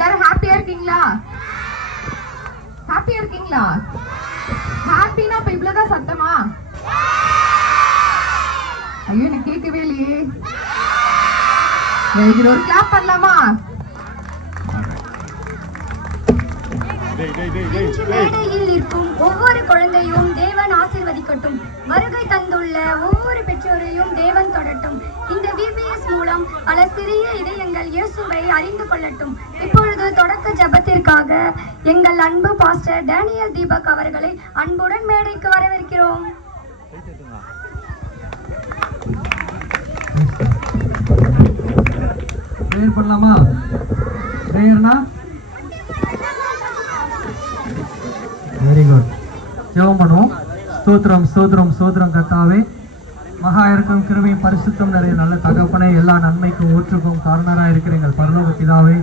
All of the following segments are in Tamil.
எல்லாரும் ஹாப்பியா இருக்கீங்களா? ஹாப்பியா இருக்கீங்களா? ஹாப்பினா இப்ப இவ்வளவுதான் சத்தமா? ஐயோ எனக்கு கேட்கவே இல்லையே. இதுல ஒரு கிளாப் பண்ணலாமா? மேடையில் நிற்கும் ஒவ்வொரு குழந்தையும் தேவன் ஆசீர்வதிக்கட்டும். வருகை தந்துள்ள ஒவ்வொரு பெற்றோரையும் தேவன் தொடட்டும். இந்த VBS மூலம் பல சிறிய இதயங்கள் இயேசுவை அறிந்து கொள்ளட்டும். இப்பொழுது தொடக்க ஜெபத்திற்காக எங்கள் அன்பு பாஸ்டர் டேனியல் தீபக் அவர்களை அன்புடன் மேடைக்கு வரவேற்கிறோம். பிரேயர் பண்ணலாமா? பிரேயர்னா வெரி குட். ஜெபம் பண்ணுவோம். ஸ்தோத்திரம் ஸ்தோத்திரம் ஸ்தோத்திரம் கர்த்தாவே, மகா இரக்கம் கிருபையும் பரிசுத்தம் நிறைய நல்ல தகப்பனே, எல்லா நன்மைக்கும் ஊற்றுக்கும் காரணராக இருக்கிற எங்கள் பரலோக பிதாவே,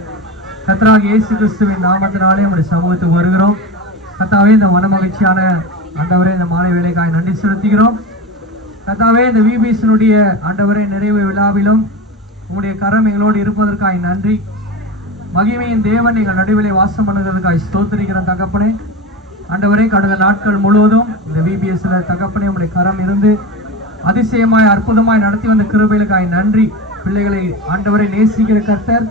கர்த்தராகிய இயேசு கிறிஸ்துவின் நாமத்தினாலே நம்முடைய சமூகத்துக்கு வருகிறோம். கர்த்தாவே, இந்த மனமகிழ்ச்சியான ஆண்டவரே இந்த மாலை வேலைக்காய் நன்றி செலுத்துகிறோம். கர்த்தாவே, இந்த VBSனுடைய ஆண்டவரே நிறைவு விழாவிலும் உங்களுடைய கரம் எங்களோடு இருப்பதற்காய் நன்றி. மகிமையின் தேவன் எங்கள் நடுவிலே வாசம் பண்ணுகிறதுக்காய் ஸ்தோத்திரிக்கிறோம் தகப்பனே. ஆண்டவரே, கடந்த நாட்கள் முழுவதும் இந்த VBSல தகப்பனே உங்களுடைய கரம் இருந்து அதிசயமாய் அற்புதமாய் நடத்தி வந்த கிருபைகளுக்காய் நன்றி. பிள்ளைகளை ஆண்டவரை நேசிக்கிற கர்த்தர்,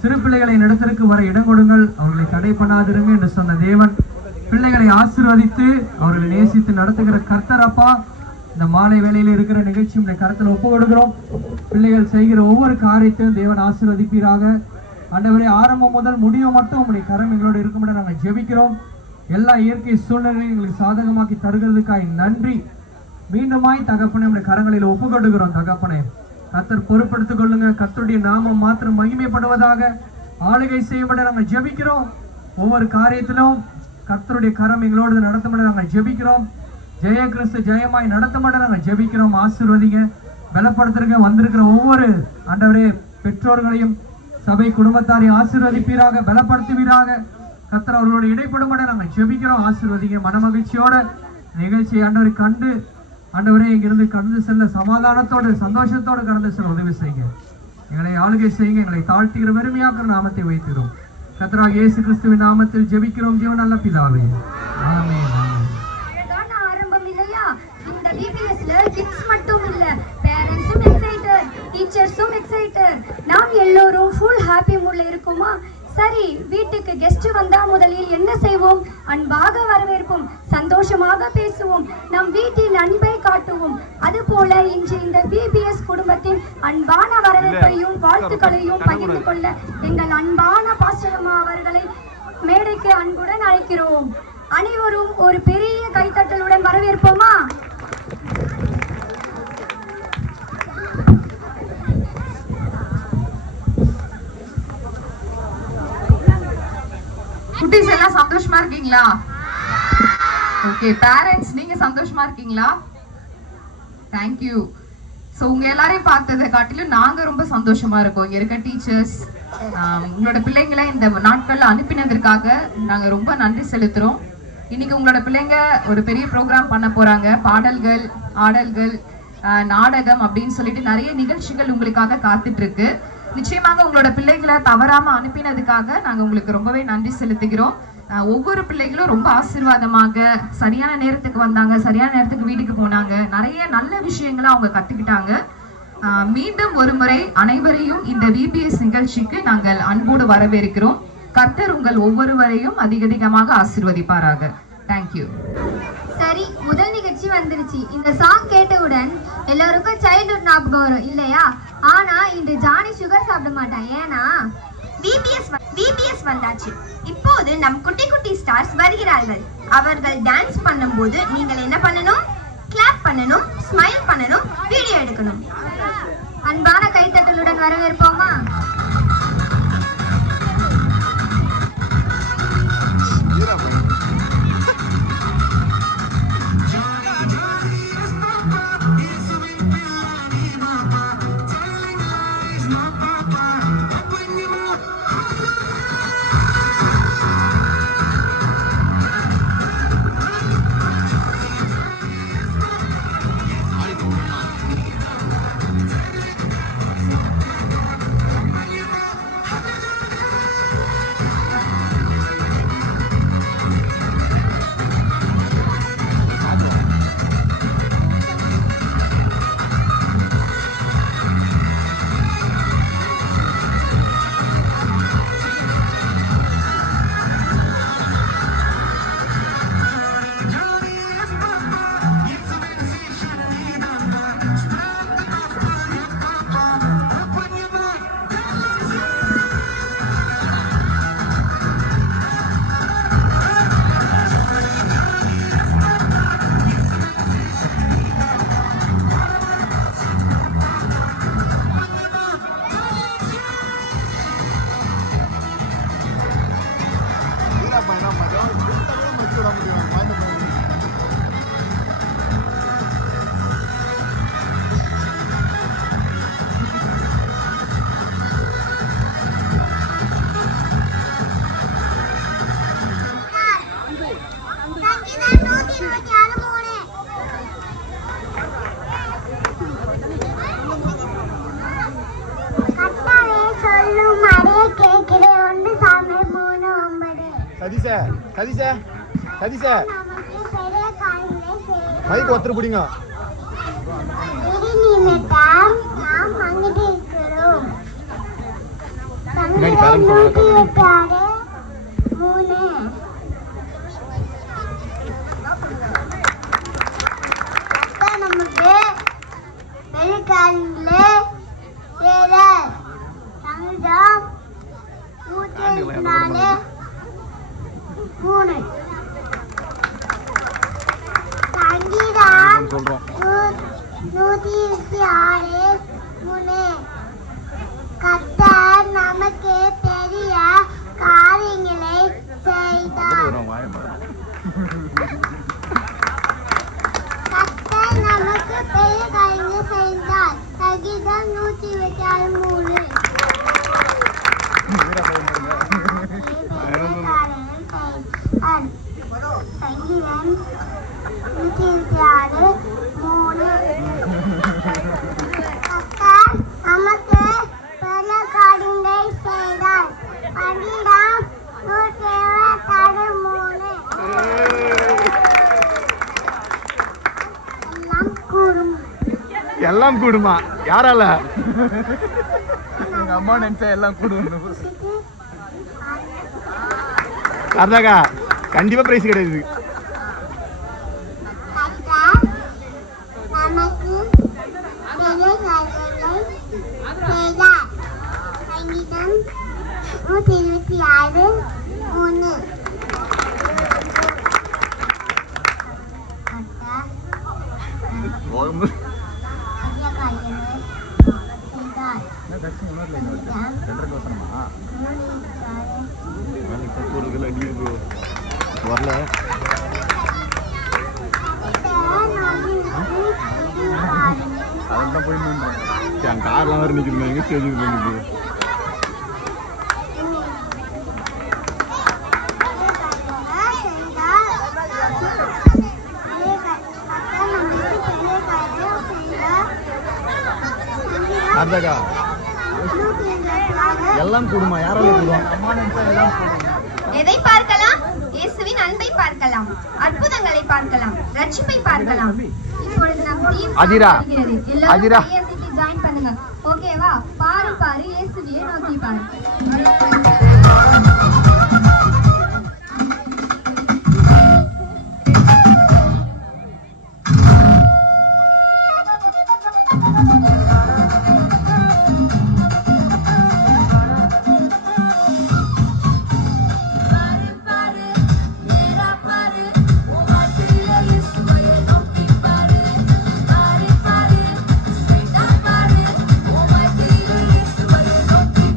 சிறு பிள்ளைகளை நடத்திற்கு வர இடம் கொடுங்கள், அவர்களை தடை பண்ணாதிருங்க என்று சொன்ன தேவன், பிள்ளைகளை ஆசீர்வதித்து அவர்களை நேசித்து நடத்துகிற கர்த்தர் அப்பா, இந்த மாலை வேளையில் இருக்கிற நிகழ்ச்சி உடைய கருத்தில் ஒப்பு கொடுக்கிறோம். பிள்ளைகள் செய்கிற ஒவ்வொரு காரியத்தையும் தேவன் ஆசீர்வதிப்பீராக. ஆண்டவரே, ஆரம்பம் முதல் முடிவு மட்டும் உங்களுடைய கரம் எங்களோடு இருக்கும்படி நாங்கள் ஜெபிக்கிறோம். எல்லா இயற்கை சூழ்நிலையும் எங்களுக்கு சாதகமாக்கி தருகிறதுக்காய் நன்றி. மீண்டுமாய் தகப்பனை உடைய கரங்களில் ஒப்பு கொடுக்கிறோம் தகப்பனே. கர்த்தர் பொறுப்படுத்திக் கொள்ளுங்க. கர்த்தருடைய நாமம் மாத்திரம் மகிமைப்படுவதாக. ஆளுகை செய்யும்படி நாங்கள் ஜெபிக்கிறோம். ஒவ்வொரு காரியத்திலும் கர்த்தருடைய கரம் எங்களோடு நடத்தும்படி நாங்கள் ஜெபிக்கிறோம். ஜெய கிறிஸ்து ஜெயமாய் நடத்தமாட்ட நாங்கள் ஜெபிக்கிறோம். ஆசீர்வதிங்க, பலப்படுத்துறங்க. வந்திருக்கிற ஒவ்வொரு ஆண்டவரே பெற்றோர்களையும் சபை குடும்பத்தாரையும் ஆசீர்வதிப்பீராக, பலப்படுத்துவீராக. கர்த்தர் அவர்களோடு இடைப்படும்பட நாங்கள் ஜெபிக்கிறோம். ஆசீர்வதிங்க. மனமகிழ்ச்சியோட நிகழ்ச்சியை ஆண்டவரை கண்டு ஆண்டவரே இங்கிருந்து கடந்து செல்ல சமாதானத்தோடு சந்தோஷத்தோடு கடந்து செல்ல உதவி செய்யுங்க. எங்களை ஆளுகை செய்யுங்க. எங்களை தாழ்த்துகிற பெருமையாக்கிற நாமத்தை வைக்கிறோம். கர்த்தராகிய இயேசு கிறிஸ்துவின் நாமத்தில் ஜெபிக்கிறோம் ஜீவன் நல்ல பிதாவே, ஆமென். இந்த VBSல கிட்ஸ் மட்டும் இல்ல, பேரண்ட்ஸும் எக்ஸைட்டட், டீச்சர்ஸும் எக்ஸைட்டட். நாம் எல்லோரும் ஃபுல் ஹாப்பி மூட்ல இருக்கோமா? சரி, வீட்டுக்கு கெஸ்ட் வந்தா முதலில் என்ன செய்வோம்? அன்பாக வரவேற்போம், சந்தோஷமாக பேசுவோம், நம் வீட்டில் அன்பை காட்டுவோம். அதுபோல இன்று இந்த VBS குடும்பத்தின் அன்பான வரவேற்பையும் வாழ்த்துக்களையும் பகிர்ந்து கொள்ள எங்கள் அன்பான பாஸ்டர் அம்மா அவர்களை மேடைக்கு அன்புடன் அழைக்கிறோம். அனைவரும் ஒரு பெரிய கைத்தட்டலுடன் வரவேற்போமா? குட்டீஸ் எல்லாம் சந்தோஷமா இருக்கீங்களா? ஓகே, பேரண்ட்ஸ் நீங்க சந்தோஷமா இருக்கீங்களா? தேங்க்யூ. ஸோ உங்க எல்லாரையும் பார்த்ததை காட்டிலும் நாங்க ரொம்ப சந்தோஷமா இருக்கோம். இங்க இருக்க டீச்சர்ஸ் உங்களோட பிள்ளைங்களை இந்த நாட்கள்ல அனுப்பினதற்காக நாங்க ரொம்ப நன்றி செலுத்துறோம். இன்னைக்கு உங்களோட பிள்ளைங்க ஒரு பெரிய ப்ரோக்ராம் பண்ண போறாங்க. பாடல்கள், ஆடல்கள், நாடகம் அப்படின்னு சொல்லிட்டு நிறைய நிகழ்ச்சிகள் உங்களுக்காக காத்துட்டு இருக்கு. நிச்சயமாக உங்களோட பிள்ளைகளை தவறாம அனுப்பினதுக்காக நாங்க உங்களுக்கு ரொம்பவே நன்றி செலுத்துகிறோம். ஒவ்வொரு பிள்ளைகளும் ரொம்ப ஆசீர்வாதமாக சரியான நேரத்துக்கு வந்தாங்க, சரியான நேரத்துக்கு வீட்டுக்கு போனாங்க, நிறைய நல்ல விஷயங்களை அவங்க கத்துக்கிட்டாங்க. மீண்டும் ஒரு முறை அனைவரையும் இந்த VBS நிகழ்ச்சிக்கு நாங்கள் அன்போடு வரவேற்கிறோம். கர்த்தர் உங்கள் ஒவ்வொருவரையும் அதிகமாக ஆசீர்வதிப்பாராக. தேங்க்யூ. சரி, முதல் நிகழ்ச்சி வந்துருச்சு. இந்த சாங் கேட்டவுடன் எல்லாருக்கும் சைல்ட்ஹுட் ஞாபகம் வரும் இல்லையா? ஆனா இன்று ஜானி சுகர் சாப்பிட மாட்டான். ஏன்னா VBS வந்தாச்சு. இப்போது நம் குட்டி குட்டி ஸ்டார்ஸ் வருகிறார்கள். அவர்கள் டான்ஸ் பண்ணும்போது நீங்கள் என்ன பண்ணணும்? கிளாப் பண்ணணும், ஸ்மைல் பண்ணணும், வீடியோ எடுக்கணும். அன்பான கைத்தட்டலுடன் வரவேற்போமா? சதீஷ மைக் ஒருத்தர் பிடிங்க. சொல்றோம் 126 கர்த்தர் நமக்கு பெரிய காரியங்களை செய்தார். கர்த்தர் நமக்கு பெரிய காரியங்களை செய்தார். சங்கீதம் 126:3. சங்கீதம் 126:3. கர்த்தர் நமக்கு பெரிய காரியங்களை செய்தார். சங்கீதம் 126:3. எல்லாம் கூடுமா? யாரால? எங்க அம்மா நினைச்சா எல்லாம் கூடும். கர்நாடகா கண்டிப்பா பிரைஸ் கிடையாது. நமக்கு பெரிய காரியங்களை செய்தார். சங்கீதம் 126:3. வரல அதான் போய் என் கார்லாம் வேறு நிற்குது. எங்க ஸ்டேஜ் நிற்குது. கர்நாடகா எல்லாம் கூடுமா? யாரால கூடும்? எதை பார்க்கலாம்? இயேசுவின் அன்பை பார்க்கலாம், அற்புதங்களை பார்க்கலாம், ரட்சிப்பை பார்க்கலாம். இப்பொழுது நம் டீம் அதிரா எல்லாரும் ஜாயின் பண்ணுங்க. ஓகேவா? பாரு பாரு இயேசுவியை நோக்கி பாரு.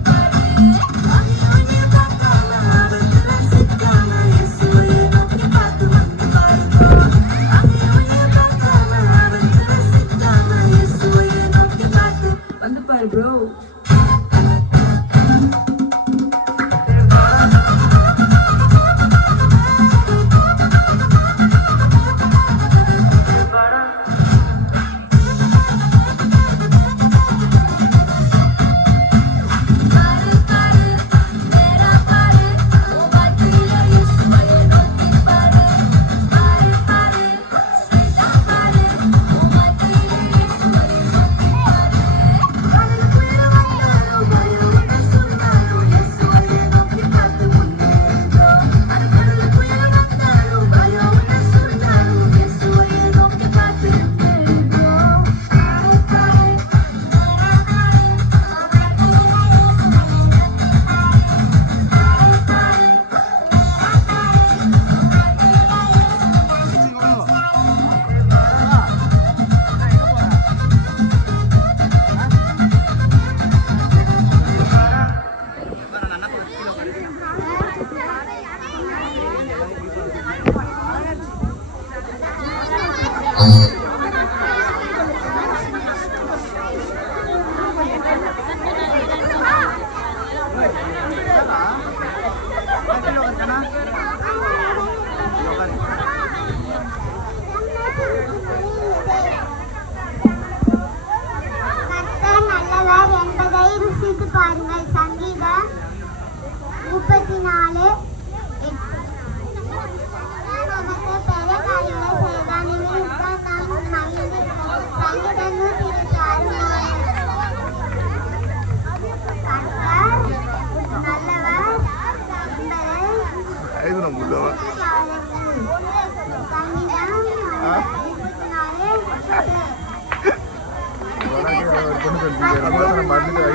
Bye. கர்த்தர் நல்லவர் என்பதை ருசித்து பாருங்கள். சங்கீதம் 34:8. நமக்கு பெரிய காரியங்களை செய்தான். இவருக்குத்தான் நாம் மகிழ்ந்து. சங்கீதம் 126:3. கர்த்தர் நல்லவர் என்பதை ஐது நம்ம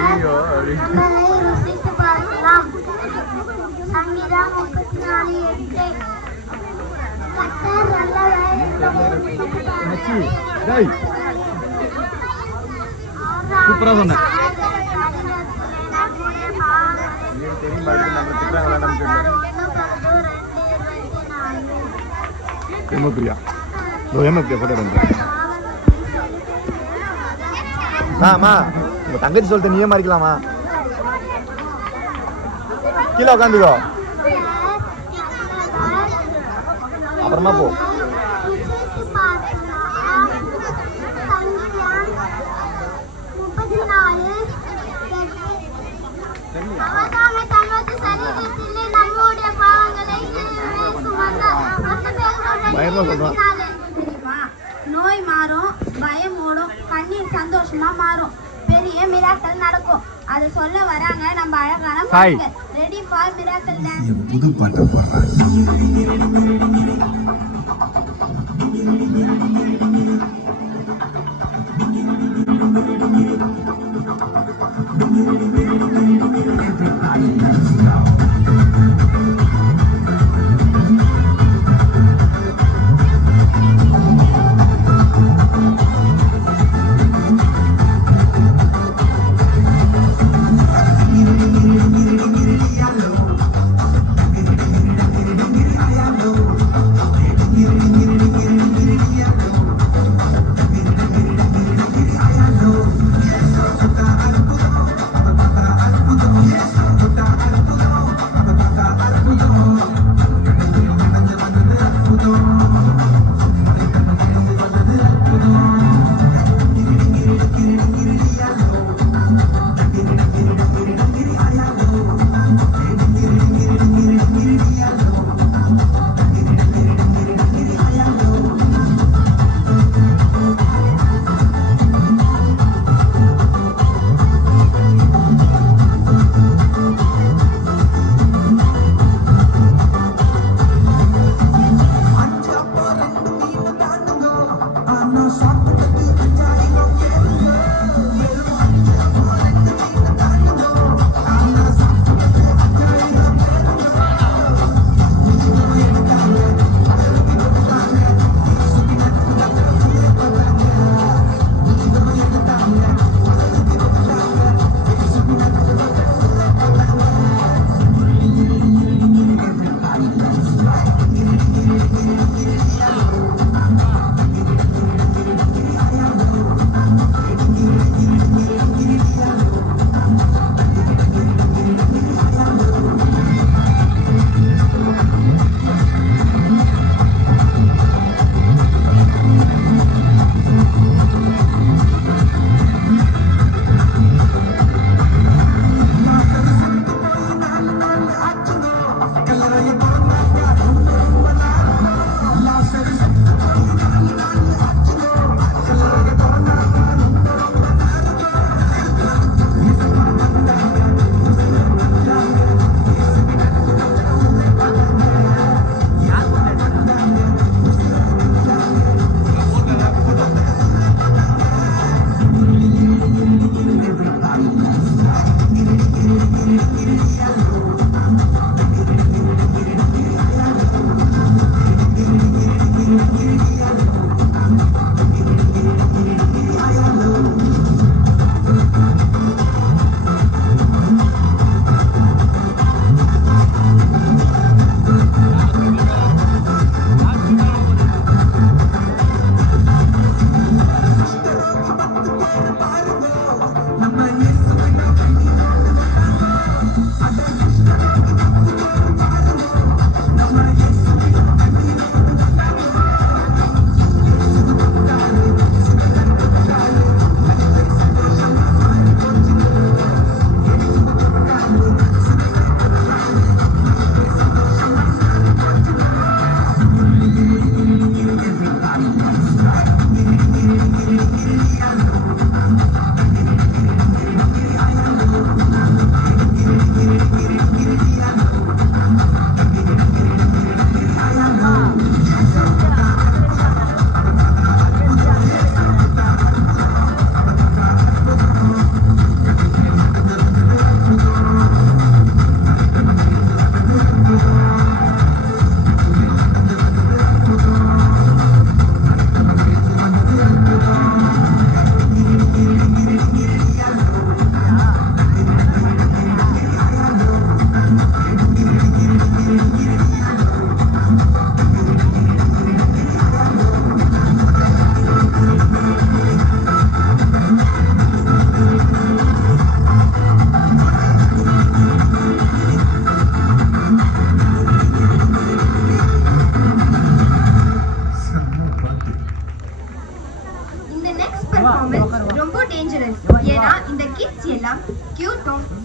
ஐயோ நம்மளை ருசித்து பார்க்கலாம். சங்கீதம் 34:8. கர்த்தர் நல்லவர் என்பதை ருசித்து பாருங்கள். சூப்பரா சொன்ன தெரியும் பாருங்க நம்ம திட்டாங்க ஏமப்பிரியா போட்டோ அம்மா உங்க தங்கச்சி சொல்லிட்டு நீயே மாறிக்கலாமா கீழே உட்காந்துக்கோ அப்புறமா போ நோய் மாறும், பயம் ஓடும், கண்ணீர் சந்தோஷமா மாறும், பெரிய மிராக்கள் நடக்கும். அதை சொல்ல வராங்க நம்ம அழகான பாடகர். Ready for miracle dance. புது பாட்டை பாடுறாங்க.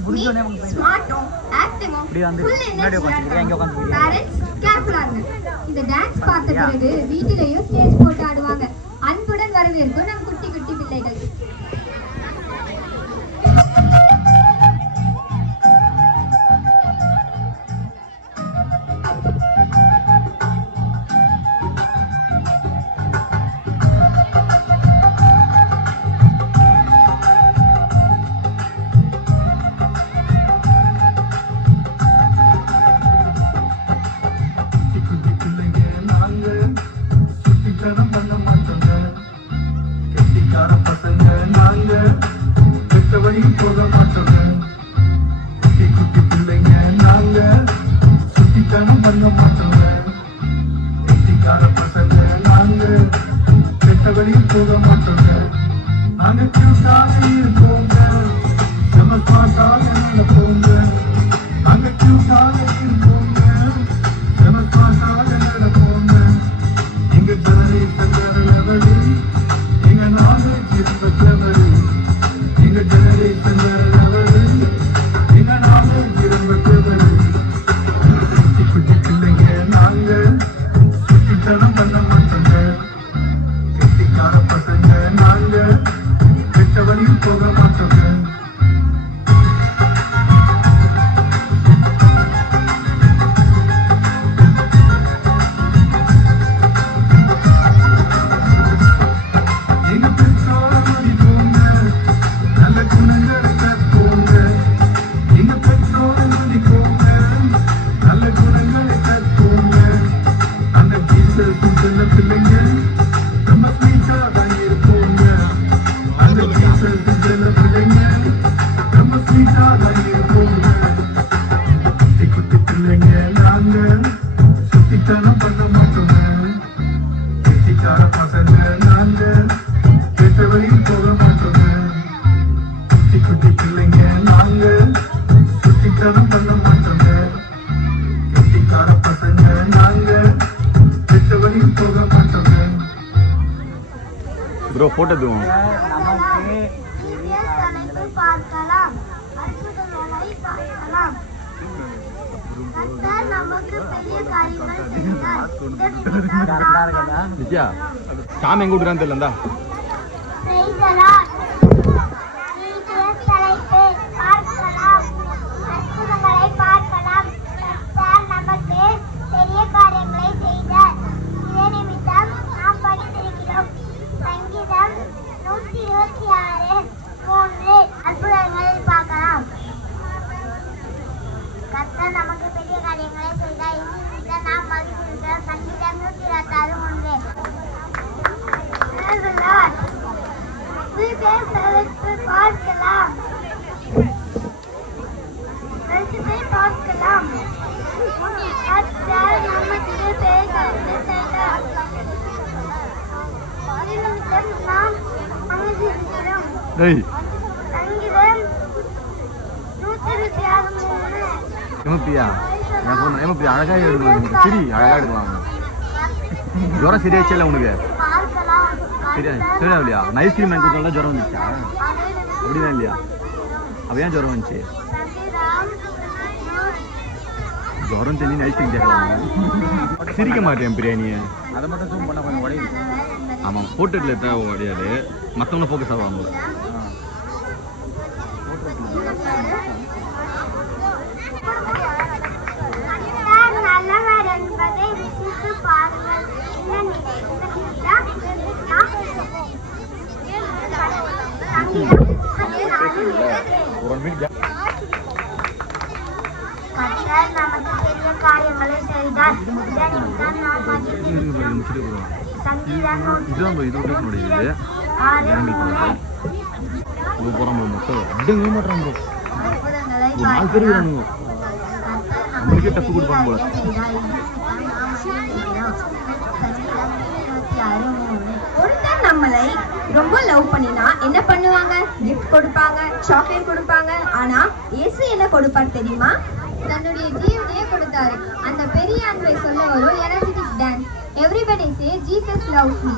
ஸ்மார்ட்டும் ஆக்டிவும் ஃபுல் எனர்ஜியா இருக்காங்க. பேரண்ட்ஸ் கேர்ஃபுல்லா இருங்க. இந்த டான்ஸ் பார்த்த பிறகு வீட்டிலேயும் ஸ்டேஜ் போட்டு ஆடுவாங்க. அன்புடன் வரவேற்கும் நம் குட்டி குட்டி பிள்ளைகள். ப்ரோ போட்டோ எடுத்துவோம். பார்க்கலாம், அற்புதங்களை பார்க்கலாம். கர்த்தர் நமக்கு பெரிய காரியங்கள் செய்தார். நித்யா சாமி எங்க விட்டுறான்னு தெரியலண்டா. Praise the Lord. தலைப்பு பார்க்கலாம், அற்புதங்களை பார்க்கலாம். கர்த்தர் நமக்கு பெரிய காரியங்களை செய்தார். இதே நிமித்தம் நாம் படித்திருக்கிறோம். சங்கீதம் 126:3 அற்புதங்களை பார்க்கலாம். கர்த்தர் நமக்கு பெரிய காரியங்களை செய்தார். இதை நாம் படித்திருக்கிறோம். சங்கீதம் 126:3. பார்க்கலாம், பார்க்கலாம். கர்த்தர் நமக்கு பெரிய காரியங்களை செய்தார். நாம் அமைதியிருக்கிறோம். சங்கீதம் 126:3. எமப்பியா எமப்பி அழகா எடுக்கணும். சரி அழகா எடுக்கலாம். ஜுரம் சரியாச்சு உனக்கு? சரியா சரியா இல்லையா? ஐஸ்கிரீம் வாங்கி கொடுத்தா ஜுரம் வந்துச்சா? அப்படிதான் இல்லையா? அப்ப ஏன் ஜுரம் வந்துச்சு? ஜுரம் தெரிஞ்சு ஐஸ்கிரீம் கேட்கலாம். சிரிக்க மாட்டேன் பிரியாணியை. அதை மட்டும் ஜூம் பண்ண கொஞ்சம் உடையுது. ஆமாம் போர்ட்ரேட்டில் எடுத்தால் உடையாது. மற்றவங்கள ஃபோக்கஸ் ஆவாங்க. நல்லவர் என்பதை ருசித்து பாருங்கள். கர்த்தர் நமக்கு பெரிய காரியங்களை செய்தார். ஒருத்தர் நம்மளை ரொம்ப லவ் பண்ணினா என்ன பண்ணுவாங்க? கிஃப்ட் கொடுப்பாங்க, சாக்லேட் கொடுப்பாங்க. ஆனா இயேசு என்ன கொடுப்பார் தெரியுமா? தன்னுடைய ஜீவனையே கொடுத்தாரு. அந்த பெரிய அன்பை சொல்ல வரும் எனர்ஜெட்டிக் டான்ஸ். எவ்ரிபடி சே ஜீசஸ் லவ்ஸ் மீ.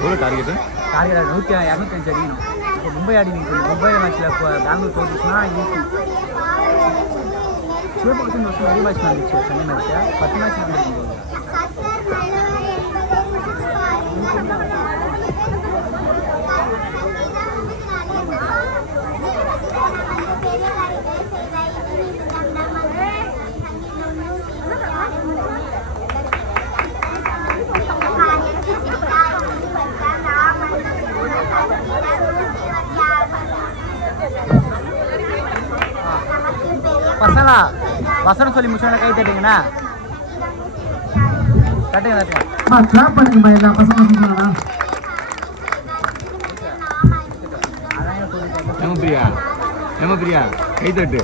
எவ்வளோ டார்கெட்டு? டார்கெட் 205 அடிக்கணும். இப்போ மும்பை ஆடி நிற்குது. மும்பை மேட்ச்சில் இப்போ பெங்களூர் தோற்றுச்சுன்னா ஈஸி. சிவபக்தன் வருஷம் நிறைய மேட்ச் நடந்துச்சு. சென்னை மேட்ச்சில் 10 மேட்ச் நடந்துருக்கு. பசங்களா வசனம் சொல்லி முடிச்சோட கை தட்டுங்கண்ணா. தட்டுங்க தட்டுங்க. அம்மா கிளாப் பண்ணுங்கம்மா எல்லா பசங்க. ஏமா பிரியா கை தட்டு.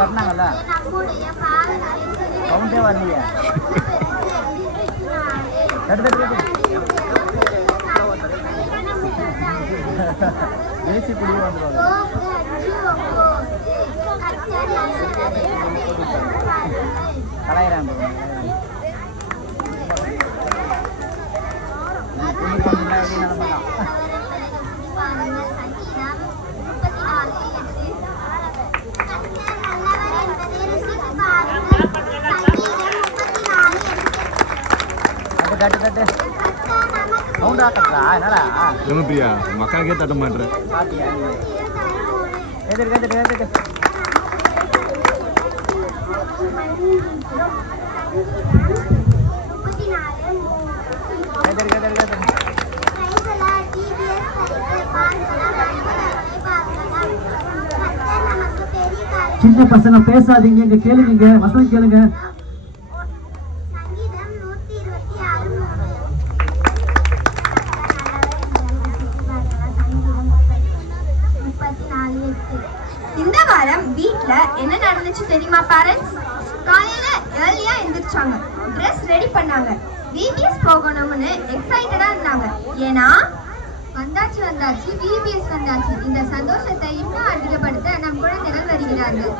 தட்டினாங்கல்ல கவுண்டே வரலையே. தட்டு தட்டு தட்டு. ஏசி குடியே வந்துடுவாங்க. கலாயிராங்க. தட்டு தட்டு கவுண்டா கட்டுறா என்னடா? ஏமா பிரியா மக்களுக்கே தட்ட மாட்டேன். பாத்தியா எதிர்க்கு எதிர்க்கு எதிர்க்கு. சின்ன பசங்க பேசாதீங்க, இங்க கேளுங்க, வசனம் கேளுங்க. இந்த வாரம் வீட்ல என்ன நடந்துச்சு தெரியுமா பேரண்ட்ஸ்? காலையில ஏர்லியா எந்திரிச்சாங்க, ட்ரெஸ் ரெடி பண்ணாங்க, விபிஎஸ் போகணும்னு எக்ஸைட்டடா இருந்தாங்க. ஏன்னா வந்தாச்சு விபிஎஸ் வந்தாச்சு. இந்த சந்தோஷத்தை இன்னும் அதிகப்படுத்த நம் குழந்தைகள் வருகிறார்கள்.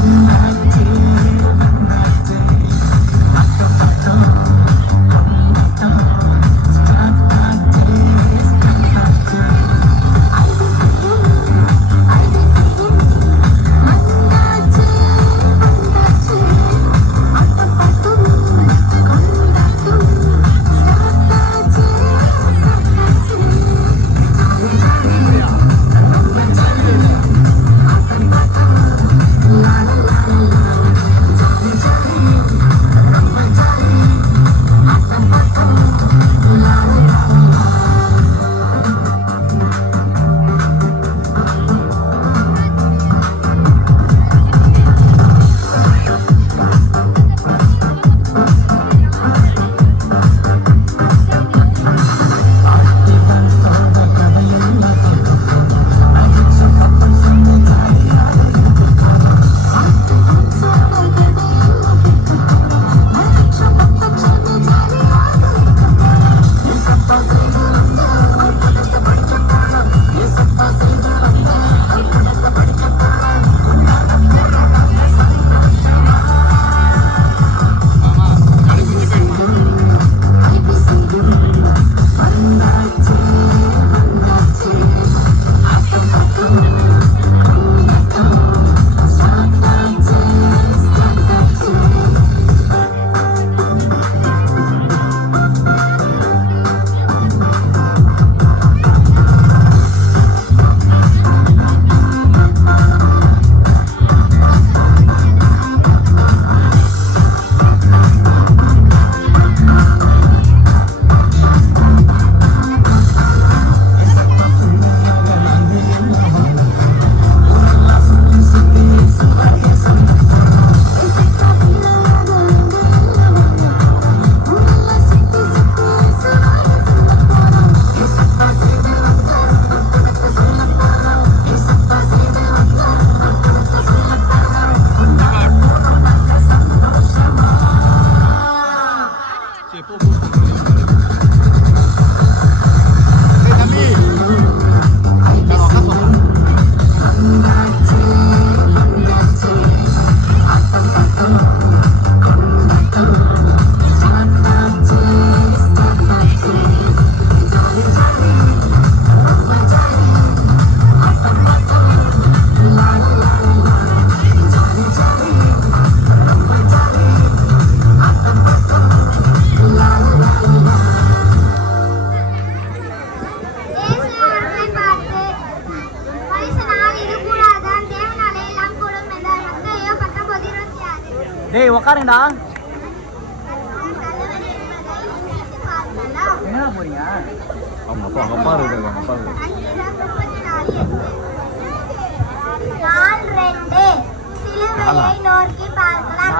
I'm டேய் உக்காருங்கடா. எங்கடா போறீங்க? அவங்க அப்பா இருக்காங்க. அவங்க அப்பா இருக்காங்க. சிலுவையை நோக்கி பார்க்கலாம்.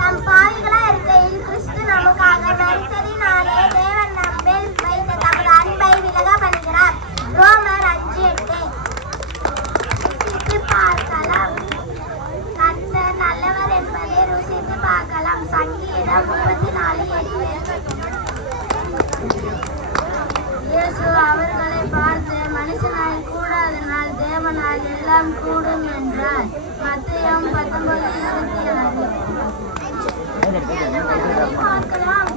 நம் பாவிகளா இருக்கையில் கிறிஸ்து நமக்காக மரித்ததினாலே தேவன் நம்மேல் வைத்த தமது அன்பை விலக பண்ணுகிறார். ரோமர் 5:8. ருசித்து பார்க்கலாம். கர்த்தர் நல்லவர் என்பதை ருசித்து பார்க்கலாம். சங்கீதம் 34:8. இயேசு அவர்களை பார்த்து, மனுஷனால் கூடாதனால் தேவனால் எல்லாம் கூடும் என்றார். மத்தேயு 19:26. பார்க்கலாம்.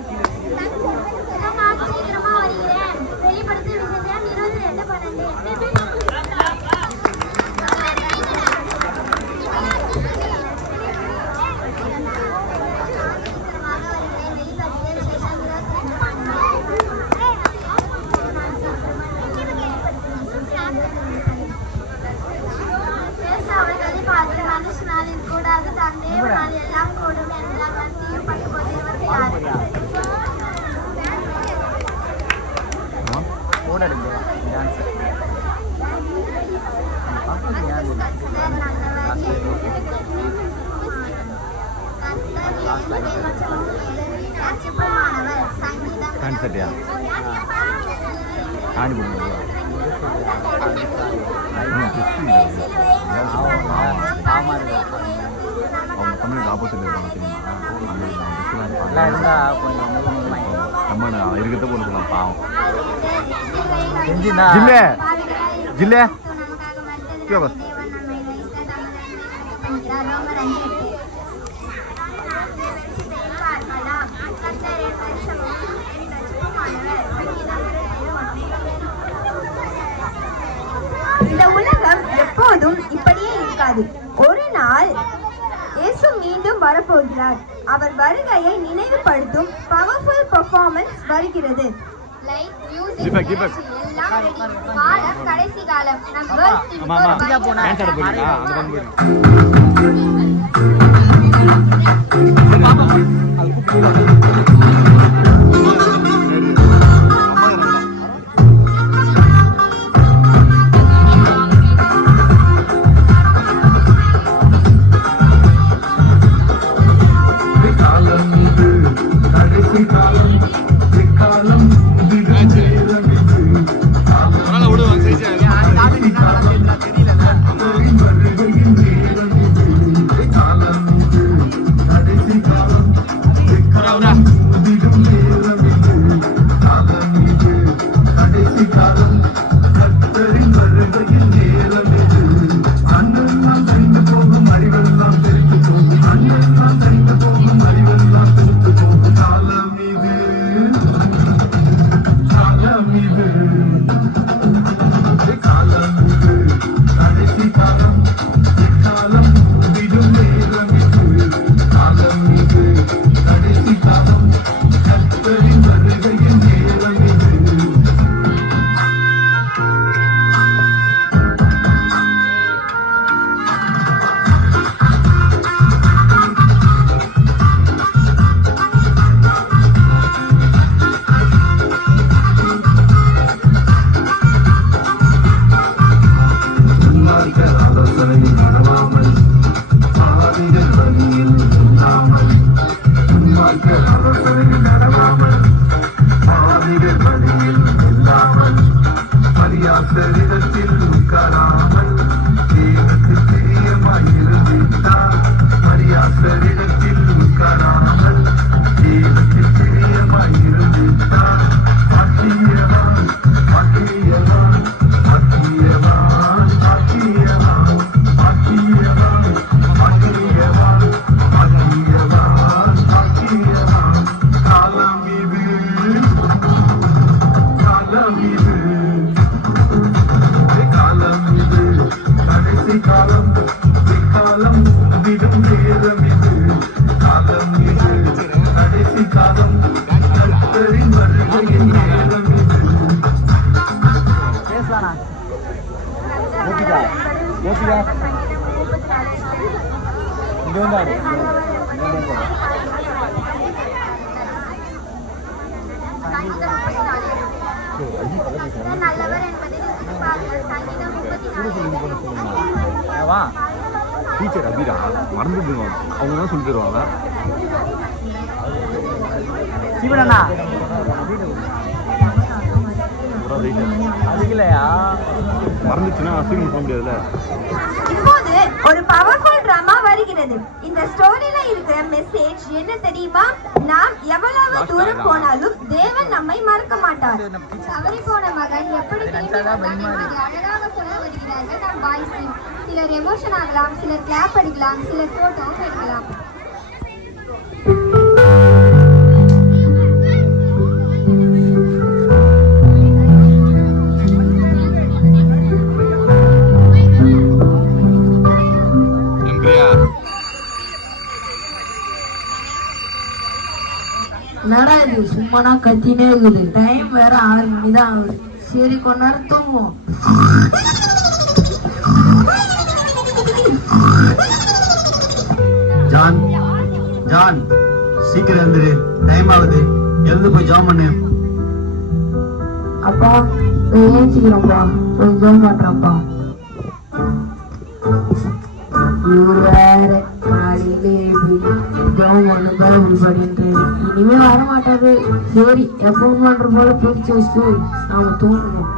சீக்கிரமா வருகிறேன். வெளிப்படுத்தி விசேஷம் 22:12. அவர்களை பார்த்து மனுஷனாலில் கூடாது தன் தேவனால் எல்லாம் கூடும் என்றார். மத்தேயு 19:26. போட எடுங்க டான்ஸ். கான்செப்டியா காணி கொடுங்க. அவங்க தமிழுக்கு ஆப்போசிட் இருக்காங்க தெரியுமா? நல்லா இருந்தா கொஞ்சம் நம்ம இருக்கிறத போட்டுக்கலாம் பாவம். செஞ்சுனா ஜில்லே ஜில்லே क्या बस இந்த உலகம் எப்போதும் இப்படியே இருக்காது. ஒரு நாள் இயேசு மீண்டும் வரப்போகிறார். அவர் வருகையை நினைவுபடுத்தும் பவர்ஃபுல் பெர்ஃபார்மன்ஸ் வருகிறது. காலம் கடைசி காலம். சரிதத்தில் உட்காராமல் தேவத்தில் பிரியமாயிருந்தார். மரியா சரிதத்தில் உட்காராமல் தேவத்தில் பிரியமாய் கர்த்தரின் வருகையின் நேரம் இது. பேசலாண்ணா. கோபிகா இங்க வந்தாரு. நல்லவர் என்பதை ருசிப்பார்கள். சங்கீதம் 34. வா டீச்சர் அபிரா மறந்துடுங்க, அவங்க தான் சொல்லி தருவாங்க. சிவனண்ணா அதுக்குலையா மறந்துச்சுன்னா அசிங்கம் சொல்ல முடியாதுல்ல. இப்போது ஒரு பவர்ஃபுல் டிராமா வருகிறது. இந்த ஸ்டோரியில இருக்கிற மெசேஜ் என்ன தெரியுமா? நாம் எவ்வளவு தூரம் போனாலும் தேவன் நம்மை மறக்க மாட்டார். தவறி போன மகன் எப்படி திரும்பி வந்தான் என்பதை அழகாக சொல்ல வருகிறார்கள் நம் பாய்ஸ் டீம். சிலர் எமோஷன் ஆகலாம், சிலர் கிளாப் அடிக்கலாம், சிலர் போட்டோவும் எடுக்கலாம். என்னடா இது சும்மானா கத்தினே இருக்குது. டைம் வேற 6 மணி தான் ஆகுது. சரி கொஞ்ச நேரம் தூங்குவோம். ஜான் ஜான் சீக்கிரம் எழுந்துரு, டைம் ஆகுது. எழுந்து போய் ஜாம் பண்ணு. அப்பா ஏஞ்சிக்கிறோம்ப்பா, போய் ஜோம் பண்றேன்ப்பா. இவர் வேற காலையிலே ஜோம் பண்ணுதான் இப்படின்ட்டு இனிமே வர மாட்டாரு. சரி எப்பவும் பண்ற போல பிரிச்சு வச்சு நாம தூங்கணும்.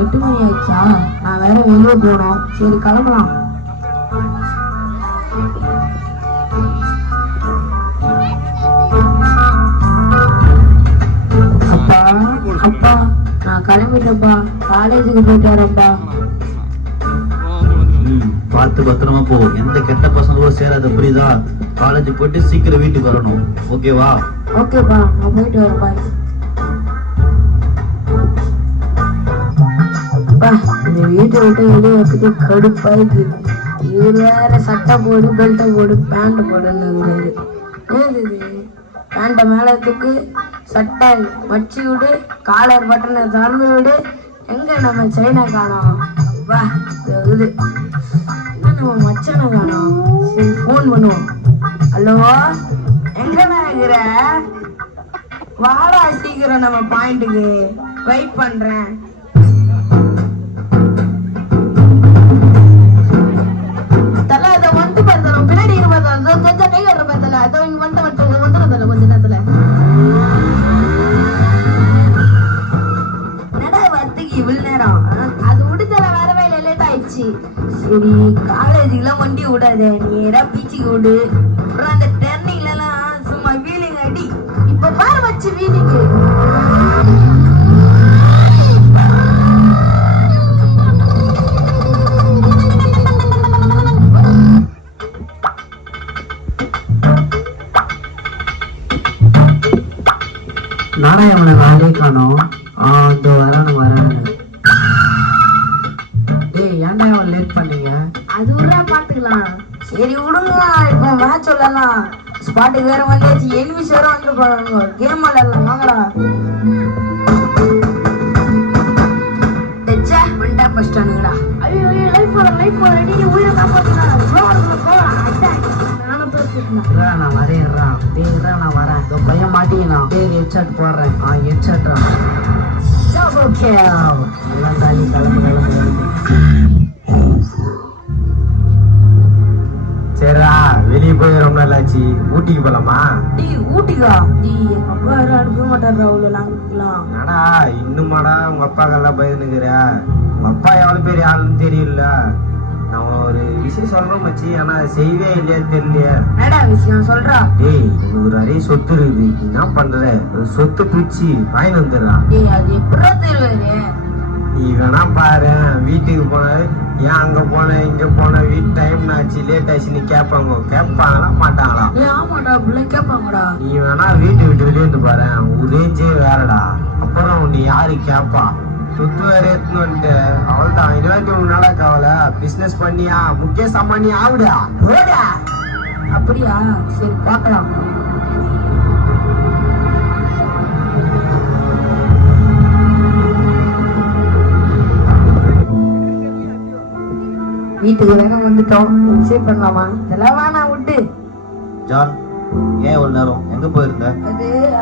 8 மணி ஆயிடுச்சா? நான் வேற வெளியே போனோம். சரி கிளம்பலாம். அப்பா அப்பா நான் கிளம்பிட்டேன்ப்பா, காலேஜுக்கு போயிட்டு வரேன்ப்பா. பார்த்து பத்திரமா போ, எந்த கெட்ட பசங்களும் சேராத, புரியுதா? காலேஜ் போயிட்டு சீக்கிரம் வீட்டுக்கு வரணும், ஓகேவா? ஓகேப்பா, நான் போயிட்டு வரேன். பாய். இந்த வீட்டை விட்டு வெளியே வரதுக்கு கடுப்பாயிருக்கு. இவர் வேற சட்டை போடு, பெல்ட்டை போடு, பேண்ட் போடுன்னு ஏது இது? பேண்ட்டை மேலே தூக்கு, சட்டை வச்சு விடு, காலர் பட்டனை திறந்து விடு. எங்க நம்ம சைனா காணோம்? வா இது என்ன நம்ம மச்சனை காணோம்? சரி ஃபோன் பண்ணுவோம். ஹலோ, எங்கண்ணா இருக்கிற? வாடா சீக்கிரம் நம்ம பாயிண்ட்டுக்கு, வெயிட் பண்றேன். தலை அதை வந்து பார்த்தோம், பின்னாடி பார்த்தோம், கொஞ்சம் கை கட்டுற பார்த்தல, அதோ இங்க வந்துடுறதில்ல கொஞ்ச நேரத்துல. என்னடா வரத்துக்கு இவ்வளவு நேரம்? அது விடுதல வரவே இல்லை, லேட் ஆயிடுச்சு. சரி காலேஜுக்குலாம் வண்டி விடாத, நேரா பீச்சுக்கு விடு. அப்புறம் அந்த டர்னிங்ல எல்லாம் சும்மா வீலிங் அடி. இப்ப பாரு வச்சு வீலிங்கு. நாராயணனை வேலையே காணோம். இதோ வரானு. ஏய் ஏன்டா அவன் லேட் பண்ணீங்க? அது விடா பாத்துக்கலாம். சரி விடுங்க, இப்போ மேட்ச் விளையாடலாம். ஸ்பாட்டுக்கு வேற வந்தாச்சு, எனிமிஸ் வேற வந்து போறாங்க. கேம் விளையாடலாம் வாங்கடா. டச்சா வண்டா ஃபர்ஸ்ட் ஸ்டாண்டுடா. ஐயோ லைஃப் போற நீ உயிரை காப்பாத்துடா. போடா அட்டாக். நானும் பேசிட்டேன். நான் வரேன்றான். டேய்டா நான் வரேன். இந்த பையன் மாட்டீங்கண்ணா. டேய் ஹெட்ஷாட் போடுறேன். ஹெட்ஷாட்ரா. ஓகே எல்லாம் தாலி கிளம்பு. சரிடா, வெளியே போய் ரொம்ப நாளாச்சு. ஊட்டிக்கு போலாமா? டீ ஊட்டிக்கா? டீ எங்க அப்பா வேற அனுப்ப மாட்டாரா அவ்வளோ லாங்குலாம். என்னடா இன்னுமாடா உங்க அப்பாக்கெல்லாம் பயந்துக்கிற? உங்க அப்பா எவ்வளவு பெரிய ஆளுன்னு தெரியல. நான் ஒரு விஷயம் சொல்றேன் மச்சி, ஆனா அதை செய்வே இல்லையா தெரியலையே. என்னடா விஷயம் சொல்றா? டேய் எனக்கு ஒரு நிறைய சொத்து இருக்குது. என்ன பண்ற? ஒரு சொத்து பிரிச்சு வாங்கி வந்துடுறான். டேய் அது எப்படா தெரிவாரு? நீ வேணா பாரு, வீட்டுக்கு போன ஏன் அங்க போன இங்க போன, வீட்டு டைம் ஆச்சு லேட் ஆச்சுன்னு கேட்பாங்களா மாட்டாங்களா? ஏய் ஆமாடா, பிள்ளை கேட்பாங்கடா. நீ வேணா வீட்டு விட்டு வெளியே வந்து பாரு, உன் ரேஞ்சே வேறடா. அப்புறம் நீ யாரு கேட்பா? சொத்து வேற எடுத்துன்னு வந்துட்டு அவள்தான் 23 நாளா கவலை பிசினஸ் பண்ணியா முகேஷ் அம்பானி ஆகுடா போடா. அப்படியா? சரி பார்க்கலாம். வீட்டுக்கு வேணா வந்துட்டோம். என்ஜாய் பண்ணலாமா? இதெல்லாம் வேணாம் விட்டு. ஜான், ஏன் இவ்வளவு நேரம் எங்க போயிருந்த?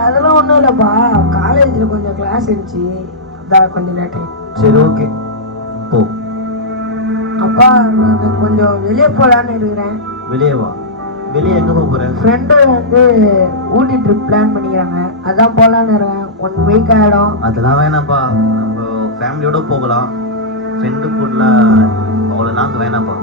அதெல்லாம் ஒண்ணும் இல்லப்பா, காலேஜ்ல கொஞ்சம் கிளாஸ் இருந்துச்சு, அதான் கொஞ்சம் லேட் ஆயிடுச்சு. சரி, ஓகே, போ. அப்பா, நான் கொஞ்சம் வெளியே போலான்னு இருக்கிறேன். வெளியே வா. வெளியே எங்க போற? ஃப்ரெண்டு வந்து ஊட்டி ட்ரிப் பிளான் பண்ணிக்கிறாங்க, அதான் போலான்னு இருக்கேன். 1 வீக் ஆயிடும். அதெல்லாம் வேணாம்ப்பா, நம்ம ஃபேமிலியோட போகலாம். ஃப்ரெண்டு கூட அவ்வளோ நாங்கள் வேணாம்ப்பா.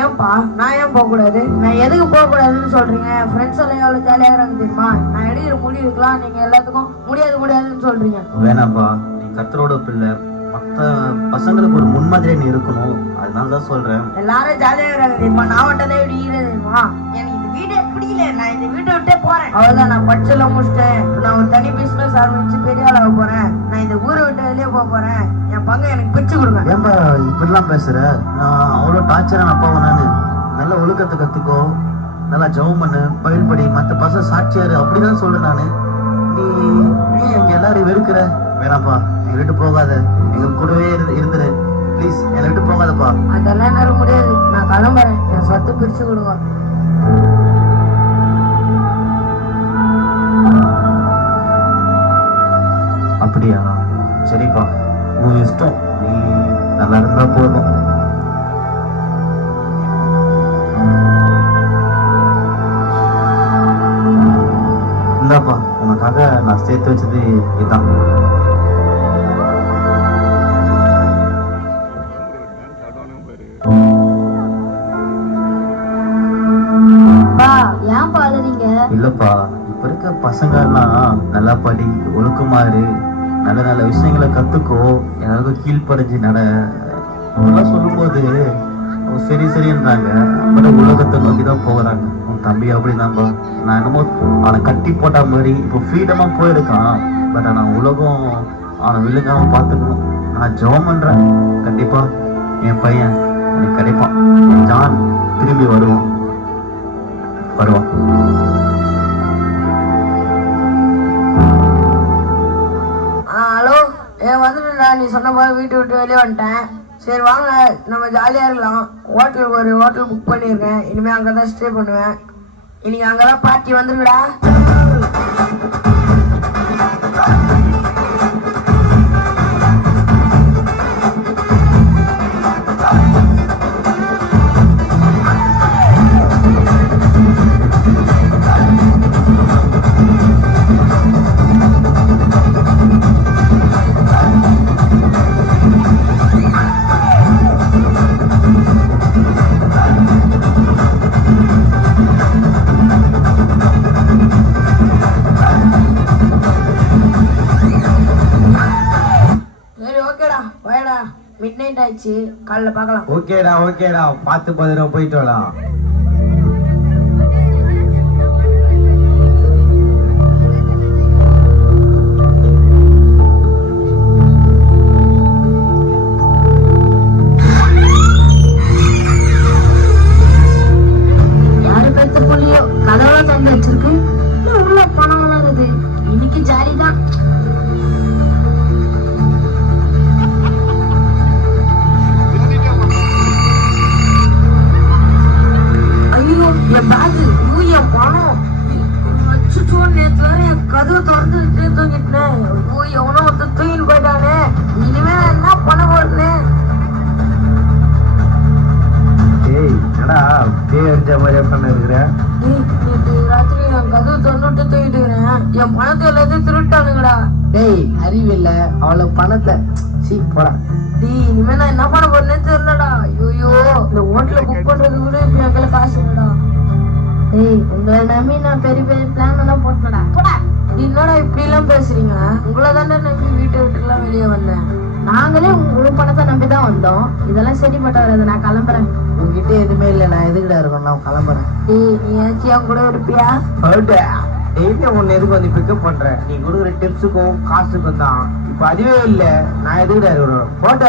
ஏன்பா, நான் ஏன் போகக்கூடாது? நான் எதுக்கு போகக்கூடாதுன்னு சொல்றீங்க? ஃப்ரெண்ட்ஸ் எல்லாம் எவ்வளோ ஜாலியாக இருக்கிறாங்க தெரியுமா? நான் எடுக்கிற முடிவுக்கலாம் நீங்க எல்லாத்துக்கும் முடியாதுன்னு சொல்றீங்க. வேணாம்ப்பா, நீ கர்த்தரோட பிள்ளை, மற்ற பசங்களுக்கு ஒரு முன்மாதிரியா நீ இருக்கணும், அதனால தான் சொல்றேன். எல்லாரும் ஜாலியாக இருக்கிறாங்க தெரியுமா? நான் மட்டும் தான் இப்படி இருக்கிறது தெரியுமா? எனக்கு இந்த வீடே பிடிக்கல, நான் இந்த வீட்டை விட்டே போறேன். அவ்வளோதான், நான் படிச்செல்லாம் முடிச்சிட்டேன். நான் ஒரு தனி பிசினஸ் ஆரம்பிச்சு பெரிய ஆளாக போறேன். நான் இந்த ஊரை விட்டு வெளியே போறேன். என் பங்கு எனக்கு பிரிச்சு கொடுங்க. ஏன்பா இப்படிலாம் பேசுற? நான் அவ்வளோ டார்ச்சரான அப்பாவை நான். நல்ல ஒழுக்கத்தை கத்துக்கோ, நல்லா ஜெபம் பண்ணு, பயில் படி, மற்ற பசங்க சாட்சியாரு, அப்படிதான் சொல்றேன் நான். நீ எங்க எல்லாரையும் வெறுக்கிற. வேணாப்பா, எங்க விட்டு போகாத, எங்க கூடவே இருந்துரு ப்ளீஸ், என்னை விட்டு போகாதப்பா. அதெல்லாம் என்னால முடியாது, நான் கிளம்புறேன். என் சொத்து பிரிச்சு கொடுங்க. அப்படியா? சரிப்பா, உன் இஷ்டம், நீ நல்லா இருந்தா போதும். இந்தாப்பா, உனக்காக நான் சேர்த்து வச்சது இதுதான். ஏன் பாடுறீங்க? இல்லப்பா, இப்ப இருக்க பசங்க எல்லாம் நல்லா படி, ஒழுக்குமாறு, நல்ல நல்ல விஷயங்களை கத்துக்கோ, எல்லாருக்கும் கீழ்ப்படைஞ்சு நட, இதெல்லாம் சொல்லும்போது சரி சரின்றாங்க. அப்புறம் உலகத்தை நோக்கி தான் போகிறாங்க. உன் தம்பி அப்படிதான்ப்பா. நான் என்னமோ அவனை கட்டி போட்ட மாதிரி இப்போ ஃப்ரீடமா போயிருக்கான். பட் ஆனா உலகம் அவனை விழுங்காம பார்த்துக்கணும். நான் ஜெபம் பண்றேன், கண்டிப்பா என் பையன் எனக்கு கிடைப்பான். என் ஜான் திரும்பி வருவான். ஹலோ, வந்துட்டுடா. நீ சொன்ன போது வீட்டை விட்டு வெளியே வந்துட்டேன். சரி வாங்க, நம்ம ஜாலியாக இருக்கலாம். ஒரு ஹோட்டல் புக் பண்ணியிருக்கேன். இனிமேல் அங்கே தான் ஸ்டே பண்ணுவேன். இன்னைக்கு அங்கே தான் பார்ட்டி வந்துருக்குடா. மிட் நைட் ஆயிடுச்சு, காலைல பார்க்கலாம். ஓகேடா, பார்த்து பத்திரமா போயிட்டு வரலாம். யாரு பெத்த புள்ளியோ கதவுல தந்து வச்சிருக்கு. உள்ள பணம் இருக்குது. இன்னைக்கு ஜாலி தான். என் பேகு, என் பணம் வச்சுட்டோ. நேற்று வேற என் கதவை திறந்து தூங்கிட்டேன். எவனோ ஒருத்தர் தூங்கிட்டு போயிட்டானே. இனிமே என்ன பண்ண போறேன்? என்னடா பேய் அடிச்ச மாதிரியே பண்ண இருக்கிற? நேற்று ராத்திரி நான் கதவை திறந்துட்டு தூங்கிட்டு இருக்கிறேன். என் பணத்தை எல்லாத்தையும் திருட்டானுங்கடா. டேய், அறிவில்லை அவளை பணத்தை போடா. இனிமே நான் என்ன பண்ண போறேன்னு தெரியலடா. ஐயோ, இந்த ஹோட்டல புக் பண்றது கூட இப்ப எங்களை காசு இல்லடா. உங்களை நம்பி நான் பெரிய பெரிய பிளான் எல்லாம் போட்டேன்டா. என்னடா இப்படி எல்லாம் பேசுறீங்க? உங்களை தானே நம்பி வீட்டை விட்டு எல்லாம் வெளியே வந்தேன். நாங்களே உங்க பணத்தை நம்பிதான் வந்தோம். இதெல்லாம் சரிப்பட்ட வராது. நான் கிளம்புறேன். உங்ககிட்ட எதுவுமே இல்லை, நான் எதுக்கிட்ட இருக்கணும்? நான் கிளம்புறேன். நீ ஏதாச்சும் என் கூட இருப்பியா? டெய்லி உன்னை எதுக்கு வந்து பிக்கப் பண்றேன்? நீ கொடுக்குற டிப்ஸுக்கும் காசுக்கும் தான். பதிவே இல்லை. நான் எதுக்கிட்ட இருக்கணும் போட்ட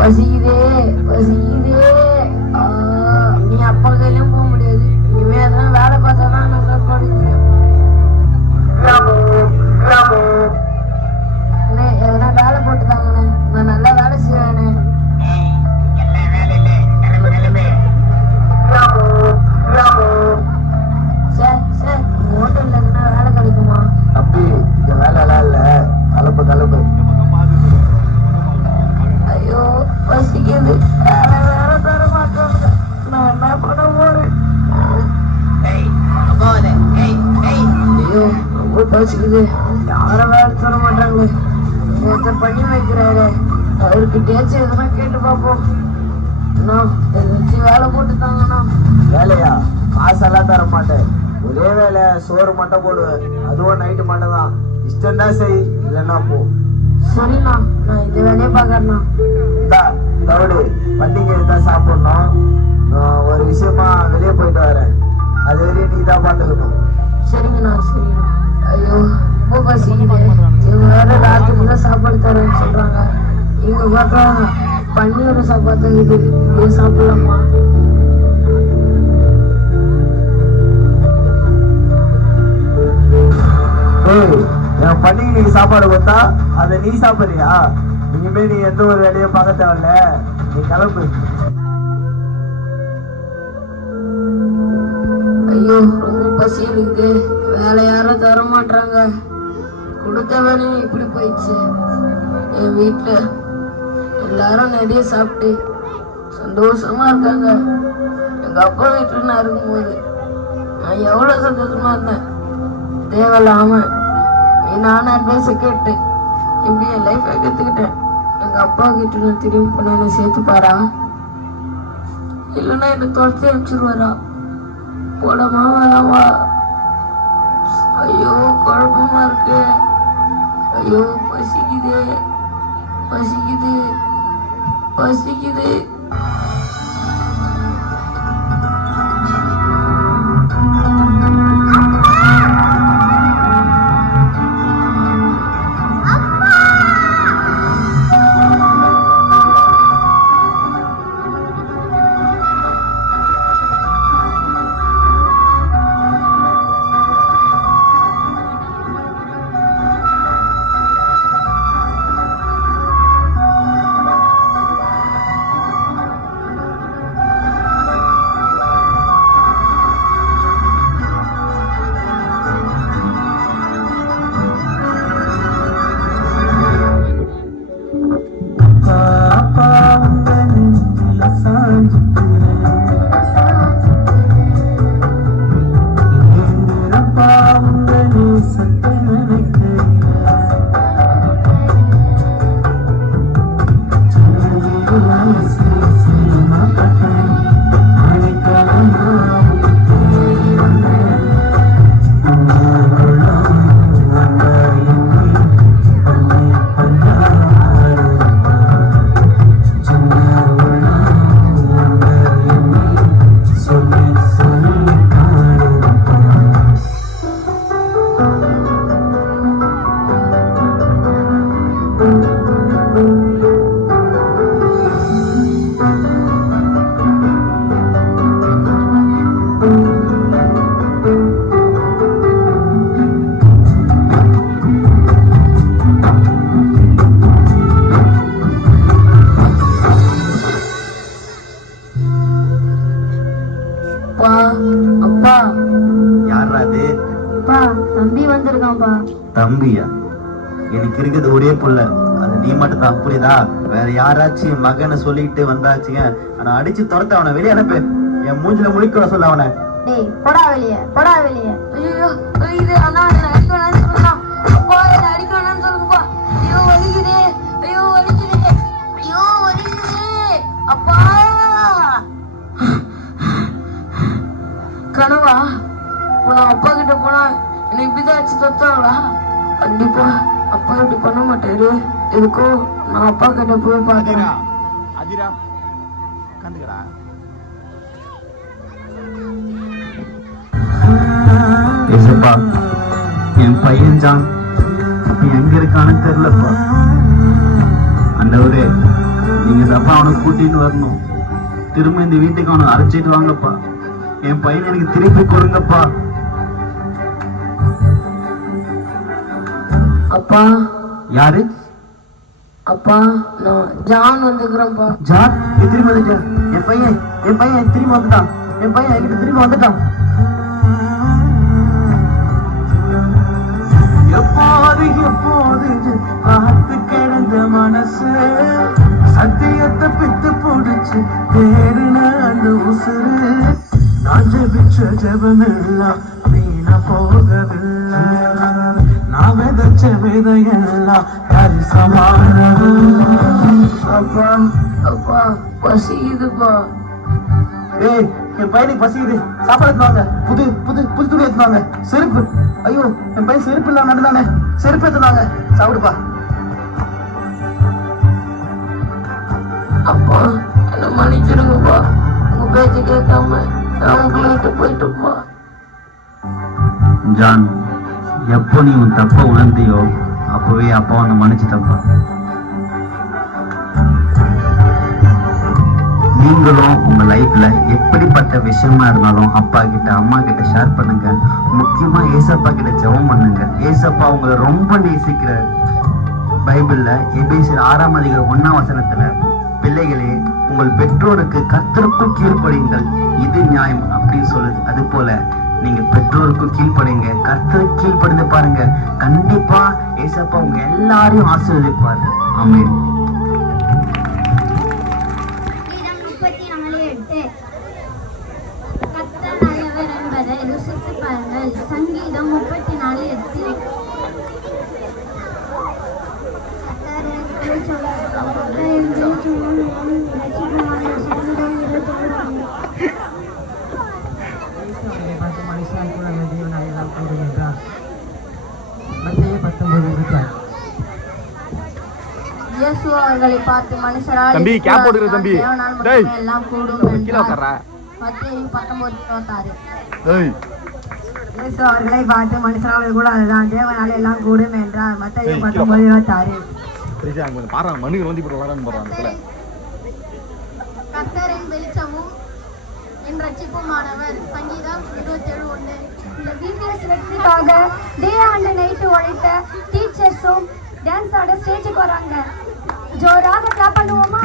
பசிக்குதே பசிக்குதே. நீ அப்பா கையிலும் போக முடியாது. இனிமே எதனா வேலை பார்த்தாதான் நான் சாப்பாடு எதனா வேலை போட்டுதாங்கண்ணே. நான் நல்லா வேலை செய்வேனே. சார் சார் ஹோட்டல்ல எதனா வேலை கிடைக்குமா? அப்படி இந்த வேலை எல்லாம் இல்ல. கலப்பு கலப்பு. ஐயோ பசிக்குது. வேற தர மாட்டாங்க. நான் என்ன பண்ண போறேன்? ஐயோ ரொம்ப பசிக்குது. யாரும் வேலை தர மாட்டாங்களே. ஒருத்தர் பண்ணி வைக்கிறாரு. அவருக்கிட்டேச்சும் எதுனா கேட்டு பார்ப்போம். ஏதாச்சும் வேலை போட்டுட்டாங்கண்ணா. வேலையா? காசெல்லாம் தர மாட்டேன். ஒரே வேலை சோறு மட்டும் போடுவேன். அதுவும் நைட்டு மட்டும் தான். இஷ்டம் தான் செய், இல்லைன்னா போ. சரிண்ணா நான் இந்த வேலையை பார்க்கறேண்ணா. தவிடு பண்டிகை தான் சாப்பிடணும். நான் ஒரு விஷயமா வெளியே போயிட்டு வரேன். அது வரையும் நீ தான் பார்த்துக்கணும். சரிங்கண்ணா சரிண்ணா. ஐயோ ரொம்ப பசிக்குது. இவங்க வேற ராத்திரி தான் சாப்பாடு தரேன்னு சொல்றாங்க. இவங்க பார்த்தா பன்னீர் சாப்பாடு இது இதே சாப்பிடலாமா? என் பண்டிகைக்கு சாப்பாடு கொடுத்தா அதை நீ சாப்பிடுறியா? இனிமே நீ எந்த ஒரு வேலையும் பார்க்க தேவையில்ல. நீ கிளம்பு. ஐயோ ரொம்ப பசி இருக்குது. வேலை யாரும் தர மாட்டாங்க. கொடுத்த வேலையும் இப்படி போயிடுச்சு. என் வீட்டுல எல்லாரும் நிறைய சாப்பிட்டு சந்தோஷமா இருக்காங்க. எங்க அப்பா வீட்டுல நான் இருக்கும்போது நான் எவ்வளவு சந்தோஷமா இருந்தேன். தேவையில்லாம நானும் அட்வைஸை கேட்டு இப்படி என் லைஃபை கத்துக்கிட்டேன். எங்க அப்பா கிட்ட நான் திரும்பி போனா என்ன சேர்த்துப்பாரா? இல்லைன்னா என்ன துரத்தி அனுப்பிச்சிருவாரா? போடமா வேணாமா? ஐயோ குழப்பமா இருக்கு. ஐயோ பசிக்குது பசிக்குது பசிக்குது. தம்பியா? எனக்கு இருக்குது ஒரே புள்ள, அது நீ மட்டும் தான். புரியுதா? வேற யாராச்சும் மகனை சொல்லிட்டு வந்தாச்சுங்க ஆனா அடிச்சு துரத்த அவனை வெளியே அனுப்பு. என் மூஞ்சில முழிக்க சொல்ல அவனை. டேய் போடா வெளியே போடா வெளியே. ஐயோ இது அண்ணா என்ன அடிக்க வேணாம்னு சொல்லுங்க. அப்பா என்ன அடிக்க வேணாம்னு சொல்லுங்கப்பா. ஐயோ வலிக்குது. ஐயோ வலிக்குது. ஐயோ வலிக்குது. அப்பா கனவா? போனா அப்பா கிட்ட போனா என்ன இப்படிதான் வச்சு தொத்தாங்களா? கண்டிப்பா அப்பா இப்படி பண்ண மாட்டாரு. இருக்கும். நான் அப்பா கிட்ட போய் பார்க்கிறேன். அதிரா கண்டுக்கடா. ஏசப்பா, என் பையன் ஜான் எங்க இருக்கான்னு தெரியலப்பா. அண்டவரே, நீங்க தப்பா அவனை கூட்டிட்டு வரணும். திரும்ப இந்த வீட்டுக்கு அவனை அழைச்சிட்டு வாங்கப்பா. என் பையன் எனக்கு திருப்பி கொடுங்கப்பா. அப்பா. யாரு? அப்பா, நான் ஜான் வந்துக்கிறேன்ப்பா. ஜான், நீ திரும்ப வந்துட்ட. என் பையன் திரும்ப வந்துட்டான். என் பையன் என்கிட்ட திரும்ப வந்துட்டான். எப்போது பார்த்து கிடந்த மனசு சத்தியத்தை பித்து பிடிச்சு தேடின அந்த உசுறு. நான் ஜெபிச்ச ஜெபமெல்லாம் வீணா போகவில்லை. நான் விதைச்ச விதையெல்லாம் பரிசமானவில்லை. அப்பா, அப்பா பசிக்குதுப்பா. ஏய், என் பையனுக்கு பசிக்குது. சாப்பாடு எடுத்துவாங்க. புது புது புது துணி எடுத்துவாங்க. செருப்பு. ஐயோ, என் பையன் செருப்பு இல்லாம நடந்தானே. செருப்பு எடுத்துவாங்க. சாப்பிடுப்பா. அப்பா, என்ன மன்னிச்சிடுங்கப்பா. உங்க பேச்சு கேட்காம நான் உங்களை விட்டு போயிட்டுப்பா. ஜான், எப்போ நீ உன் தப்ப உணர்ந்தியோ அப்பவே அப்பா உன்னை மன்னிச்சுட்டப்பா. நீங்களும் உங்க லைஃப்ல எப்படிப்பட்ட விஷயமா இருந்தாலும் அப்பா கிட்ட அம்மா கிட்ட ஷேர் பண்ணுங்க. முக்கியமா ஏசப்பா கிட்ட ஜெபம் பண்ணுங்க. ஏசப்பா உங்களை ரொம்ப நேசிக்கிற. பைபிள்ல எபேசியர் 6:1 பிள்ளைகளே, உங்கள் பெற்றோருக்கு கர்த்தருக்குள் கீழ்ப்படியுங்கள், இது நியாயம் அப்படின்னு சொல்லுது. அது போல நீங்க பெற்றோருக்கும் கீழ்ப்படிங்க, கர்த்தருக்கு கீழ்ப்படிந்து பாருங்க. கண்டிப்பா ஏசப்பா உங்க எல்லாரையும் ஆசீர்வதிப்பாரு. ஆமென். கர்த்தர் நல்லவர் என்பதை ருசித்து பாருங்கள். சங்கீதம் 34:8. இயேசு அவர்களை பார்த்து மனுஷரால் தம்பி, கேப் போட்டுக்கிற தம்பி. டேய், எல்லாம் கூடும் கீழே உட்கார்றா. மத்தேயு 19:26. ஏய், இயேசு அவர்களை பார்த்து மனுஷரால் கூட அதுதான் தேவனால எல்லாம் கூடும் என்றார். மத்தேயு ஏய், 19:26. பிரிஜா அங்க வந்து பாறா, மனுக்கு வந்து இப்படி வரான்னு போறான். கர்த்தரின் வெளிச்சமும் என் ரட்சிப்புமானவர். சங்கீதம் 27:1. இந்த வீடியோஸ் வெற்றிக்காக டே அண்ட் நைட் உழைத்த டீச்சர்ஸும் டான்ஸ் ஆட ஸ்டேஜுக்கு வராங்க. ஜோராக கிளாப் பண்ணுவோமா?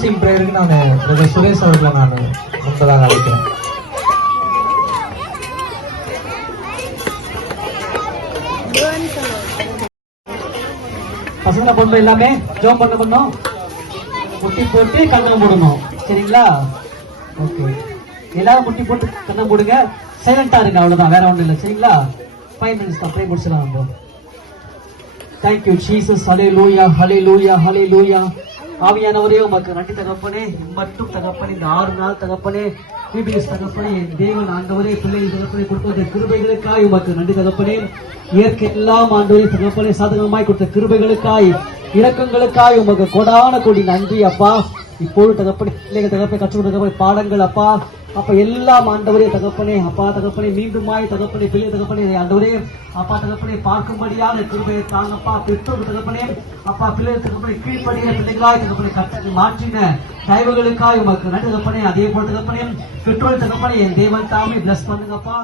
க்ளோசிங் ப்ரேயருக்கு நான் பிரதர் சுரேஷ் அவர்களை நான் முன்பதாக அழைக்கிறேன். பசங்க பொண்ணு எல்லாமே ஜோம் பண்ணணும், முட்டி போட்டு கண்ணம் போடணும். சரிங்களா? ஓகே, எல்லாரும் முட்டி போட்டு கண்ணம் போடுங்க. சைலண்டா இருங்க, அவ்வளவுதான், வேற ஒண்ணும் இல்லை. சரிங்களா? 5 minutes தான், ப்ரே முடிச்சிடலாம் நம்ம. Thank you Jesus. Hallelujah, hallelujah, hallelujah. ஆவியானவரே உமக்கு நன்றி தகப்பனே. மட்டும் தகப்பனே, இந்த 6 நாள் தகப்பனே, பிபிஎஸ் தகப்பனே, என் தேவன் ஆண்டவரே, பிள்ளைகள் தகப்பனை கொடுத்த கிருபைகளுக்காய் உமக்கு நன்றி தகப்பனே. இயற்கை எல்லாம் ஆண்டவரே தகப்பனே சாதகமாய் கொடுத்த கிருபைகளுக்காய், இரக்கங்களுக்காய் உமக்கு கொடான கொடி நன்றி அப்பா. இப்போது தகப்பனே பிள்ளைகள் தகப்பனை கற்றுக் கொடுத்த பாடங்கள் அப்பா அப்ப எல்லாம் ஆண்டவரே தகப்பனே அப்பா தகப்பனே மீண்டுமாய் தகப்பனே பிள்ளை தகப்பனே ஆண்டவரே அப்பா தகப்பனை பார்க்கும்படியான கிருபையை தாங்கப்பா. பெற்றோர் தகப்பனே அப்பா பிள்ளைகள் தகப்பனை கீழ்ப்படிய பிள்ளைகளாய் தகப்பனை கட்டளை மாற்றின தயவுகளுக்காய் உமக்கு நன்றி தகப்பனே. அதே போல தகப்பனே பெற்றோர் தகப்பனே என் தேவன் தாமே பிளஸ் பண்ணுங்கப்பா.